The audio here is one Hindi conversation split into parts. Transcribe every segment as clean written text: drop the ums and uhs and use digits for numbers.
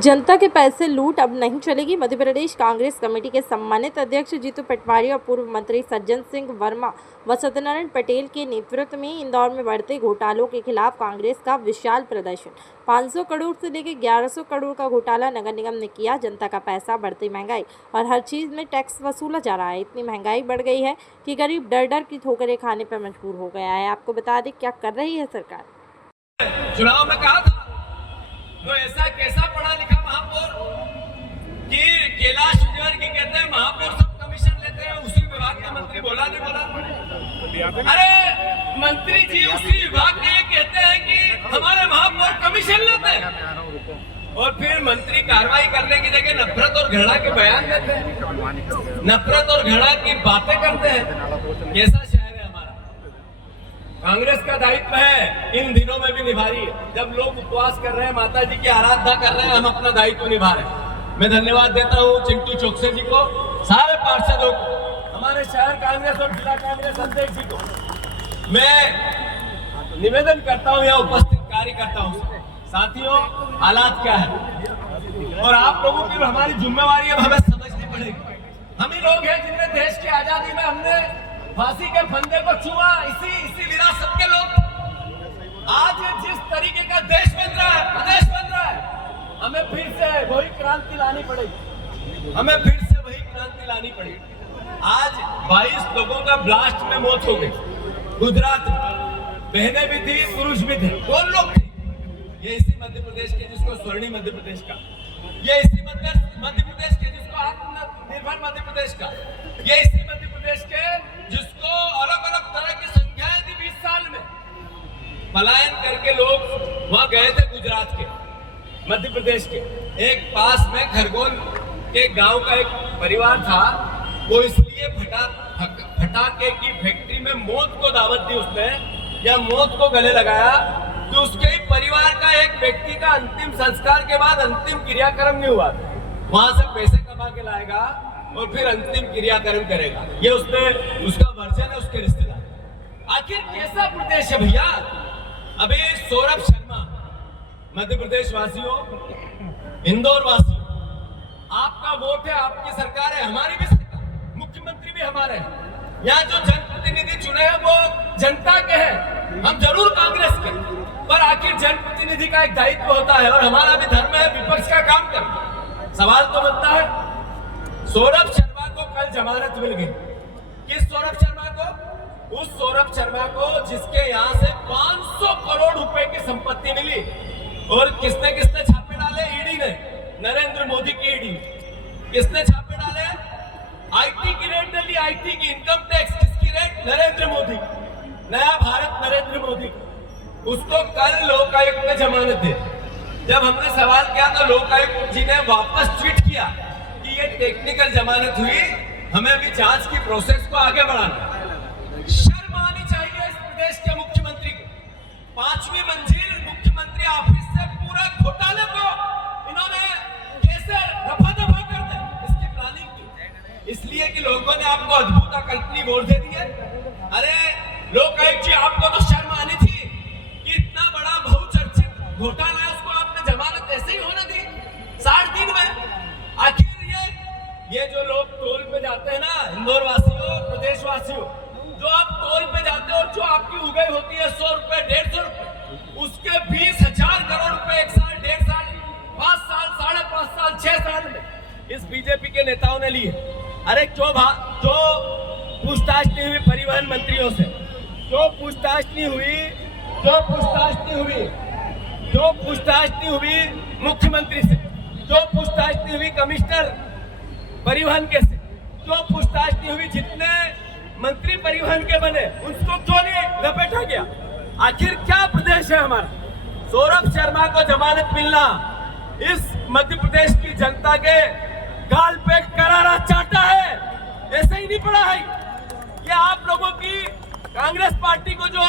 जनता के पैसे लूट अब नहीं चलेगी। मध्य प्रदेश कांग्रेस कमेटी के सम्मानित अध्यक्ष जीतू पटवारी और पूर्व मंत्री सज्जन सिंह वर्मा व सत्यनारायण पटेल के नेतृत्व में इंदौर में बढ़ते घोटालों के खिलाफ कांग्रेस का विशाल प्रदर्शन। 500 करोड़ से लेकर 1100 करोड़ का घोटाला नगर निगम ने किया। जनता का पैसा, बढ़ती महंगाई और हर चीज में टैक्स वसूला जा रहा है। इतनी महंगाई बढ़ गई है कि गरीब डर डर की ठोकरें खाने पर मजबूर हो गया है। आपको बता दें क्या कर रही है सरकार। चुनाव में कहा था तो ऐसा कैसा पढ़ा लिखा महापौर कि कैलाश विजयवर्गीय कहते हैं महापौर सब कमीशन लेते हैं, उसी विभाग का मंत्री बोला नहीं बोला। अरे मंत्री जी उसी विभाग के कहते हैं कि हमारे महापौर कमीशन लेते हैं और फिर मंत्री कार्रवाई करने की जगह नफरत और घृणा के बयान देते हैं, नफरत और घृणा की बातें करते हैं। कैसा शहर है हमारा। कांग्रेस का दायित्व है, इन दिनों में भी निभा रही है। जब लोग उपवास कर रहे हैं, माता जी की आराधना कर रहे हैं, हम अपना दायित्व निभा रहे हैं। मैं धन्यवाद देता हूँ चिंटू चौकसे जी को, सारे पार्षदों को, हमारे शहर कांग्रेस और जिला कांग्रेस अध्यक्ष जी को। मैं निवेदन करता हूँ यहाँ उपस्थित कार्यकर्ताओं से, साथियों हालात क्या है और आप लोगों की हमारी जिम्मेवारी अब हमें समझनी पड़ेगी। हम ही लोग हैं जिनने देश की आजादी में हमने फांसी के फंदे को छुआ, इसी विरासत के लोग। आज जिस तरीके का देश बन रहा है, प्रदेश बन रहा है, हमें फिर से वही क्रांति लानी पड़ेगी, हमें फिर से वही क्रांति लानी पड़ेगी। आज 22 लोगों का ब्लास्ट में मौत हो गई गुजरात में, बहनें भी थी, पुरुष भी थे। कौन लोग थे? ये इसी मध्य प्रदेश के जिसको स्वर्णिम मध्य प्रदेश का, ये इसी मध्य प्रदेश के जिसको आत्मनिर्भर मध्य प्रदेश का, ये इसी मध्य प्रदेश के जिसको अलग अलग तरह की संख्याएं थी 20 साल में। पलायन करके लोग वहां गए थे गुजरात के, मध्य प्रदेश के। एक पास में खरगोन के गांव का एक परिवार था, वो इसलिए फटाके की फैक्ट्री में मौत को दावत दी उसने, या मौत को गले लगाया कि उसके ही परिवार का एक व्यक्ति का अंतिम संस्कार के बाद अंतिम क्रियाक्रम नहीं हुआ। वहां से पैसे कमा के लाएगा और फिर अंतिम क्रियाक्रम करेगा। ये उसका वर्जन है, उसके रिश्तेदार। आखिर कैसा प्रदेश है भैया। अभी सौरभ शर्मा, मध्य प्रदेश वासियों, इंदौर वासियों, आपका वोट है, आपकी सरकार है, हमारी भी सरकार, मुख्यमंत्री भी हमारे हैं। यहाँ जो जनप्रतिनिधि चुने हैं वो जनता के हैं, हम जरूर कांग्रेस के, पर आखिर जनप्रतिनिधि का एक दायित्व होता है और हमारा भी धर्म है विपक्ष का काम करना। सवाल तो बनता है, सौरभ शर्मा को कल जमानत मिल गई। किस सौरभ शर्मा को? उस सौरभ शर्मा को जिसके यहाँ से 500 करोड़ रुपए की संपत्ति मिली। और किसने किसने छापे डाले? ईडी ने, नरेंद्र मोदी की ईडी। किसने छापे डाले? आईटी की रेट डाली, आईटी की इनकम टैक्स। किसकी रेट? नरेंद्र मोदी, नया भारत नरेंद्र मोदी। उसको कल लोकायुक्त ने जमानत दी। जब हमने सवाल किया तो लोकायुक्त जी ने वापस ट्वीट किया कि ये टेक्निकल जमानत हुई, हमें भी जांच की प्रोसेस को आगे बढ़ाना। शर्म आनी चाहिए इस प्रदेश के मुख्यमंत्री को। 5वीं मंजिल मुख्यमंत्री ऑफिस से पूरा घोटाले को इन्होंने कैसे रफा दफा कर दे, इसकी प्लानिंग की। इसलिए कि लोगों ने आपको अद्भुत अकल्पनीय वोट दे दिए। अरे लोकायुक्त जी, आपको तो शर्म आनी थी कि इतना बड़ा बहुचर्चित घोटाला है, उसको आपने जमानत ऐसे ही होने दी 60 दिन में। आखिर ये जो लोग टोल पे जाते हैं ना, इंदौर वासियों, प्रदेश वासियों, जो आप टोल पे जाते हो और जो आपकी उगाई होती है 100 रुपए, 150 रुपए, उसके 20,000 करोड़ रुपए 1 साल, 1.5 साल, 5 साल, 5.5 साल, 6 साल में इस बीजेपी के नेताओं ने लिए। अरे जो पूछताछ नहीं हुई परिवहन मंत्रियों से, जो पूछताछ नहीं हुई मुख्यमंत्री से, जो पूछताछ नहीं हुई कमिश्नर परिवहन के से, जो पूछताछ नहीं हुई जितने मंत्री परिवहन के बने, उसको क्यों नहीं लपेटा गया? आखिर क्या प्रदेश है हमारा। सौरभ शर्मा को जमानत मिलना इस मध्य प्रदेश की जनता के गाल पे करारा चाटा है, ऐसे ही नहीं पड़ा है। ये आप लोगों की कांग्रेस पार्टी को जो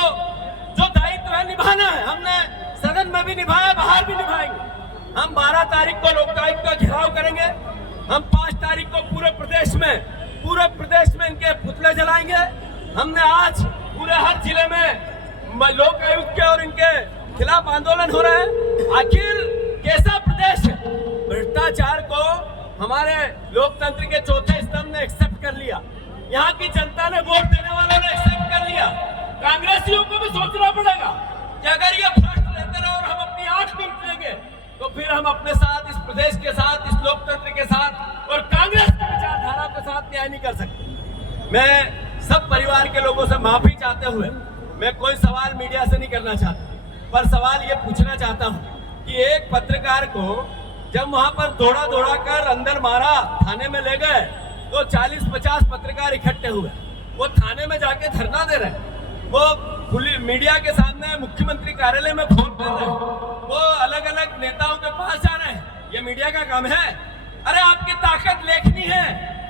दायित्व है निभाना है, हमने सदन में भी निभाया, बाहर भी निभाएंगे। हम 12 तारीख को लोकायुक्त का घेराव करेंगे, हम 5 तारीख को पूरे प्रदेश में इनके पुतले जलाएंगे। हमने आज पूरे हर जिले में लोकायुक्त के और इनके खिलाफ आंदोलन हो रहा है। आखिर कैसा प्रदेश है। हमारे लोकतंत्र के चौथे स्तंभ ने एक्सेप्ट कर लिया, यहाँ की जनता ने, वोट देने वालों ने एक्सेप्ट कर लिया। कांग्रेसियों को भी सोचना पड़ेगा कि अगर ये भ्रष्ट रहते रहे और हम अपनी आंख मीच लेंगे तो फिर हम अपने साथ, इस प्रदेश के साथ, इस लोकतंत्र के साथ और कांग्रेस की विचारधारा के साथ न्याय नहीं कर सकते। मैं सब परिवार के लोगों से माफी चाहते हुए, मैं कोई सवाल मीडिया से नहीं करना चाहता, पर सवाल ये पूछना चाहता हूँ कि एक पत्रकार को जब वहां पर दौड़ा कर अंदर मारा, थाने में ले गए, तो 40-50 पत्रकार इकट्ठे हुए, वो थाने में जाके धरना दे रहे हैं, वो मीडिया के सामने मुख्यमंत्री कार्यालय में फोन कर रहे हैं, वो अलग अलग नेताओं के पास जा रहे हैं। ये मीडिया का काम है? अरे आपकी ताकत लेखनी है,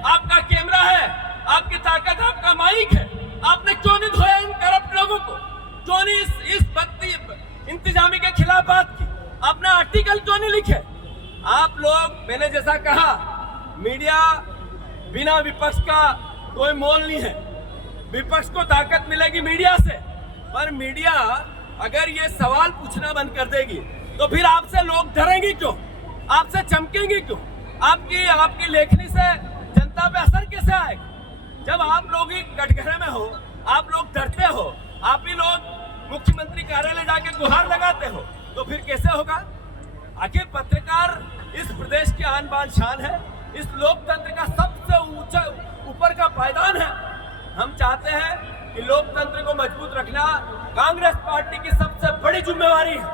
आपका कैमरा है, आपकी ताकत आपका माइक है, आपने क्यों नहीं धोया इन करप्ट लोगों को? क्यों नहीं इस बत्ती इंतजामी के खिलाफ बात की? आपने आर्टिकल क्यों नहीं लिखे? आप लोग, मैंने जैसा कहा, मीडिया बिना विपक्ष का कोई मोल नहीं है। विपक्ष को ताकत मिलेगी मीडिया से, पर मीडिया अगर ये सवाल पूछना बंद कर देगी तो फिर आपसे लोग डरेंगे क्यों? आपसे चमकेंगे क्यों? आपकी लेखनी से जनता पे असर कैसे आएगा? जब आप लोग ही कटघरे में हो, आप लोग डरते हो, आप ही लोग मुख्यमंत्री कार्यालय जाके गुहार लगाते हो, तो फिर कैसे होगा? आखिर पत्रकार इस प्रदेश की आन बान शान है, इस लोकतंत्र का सबसे ऊंचा ऊपर का पायदान है। हम चाहते हैं कि लोकतंत्र को मजबूत रखना कांग्रेस पार्टी की सबसे बड़ी जिम्मेवारी है,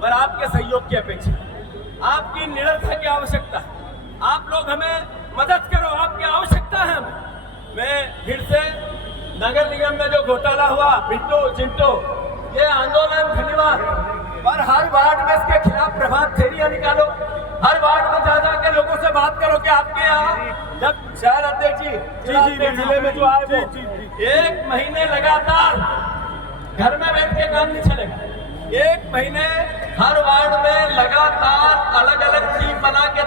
पर आपके सहयोग की अपेक्षा, आपकी निडरता की आवश्यकता है। आप लोग हमें मदद करो, आपकी आवश्यकता है हमें। मैं फिर से नगर निगम में जो घोटाला हुआ, पिंटो चिंटो, ये आंदोलन धन्यवाद, पर हर वार्ड में इसके खिलाफ प्रभात फेरियां निकालो, हर वार्ड में जा के लोगों से बात करो कि आपके यहाँ जब शहर अध्यक्ष जी जिले में जो आए वो 1 महीने लगातार घर में बैठ के काम नहीं चलेगा। 1 महीने हर वार्ड में लगातार अलग अलग टीम बना के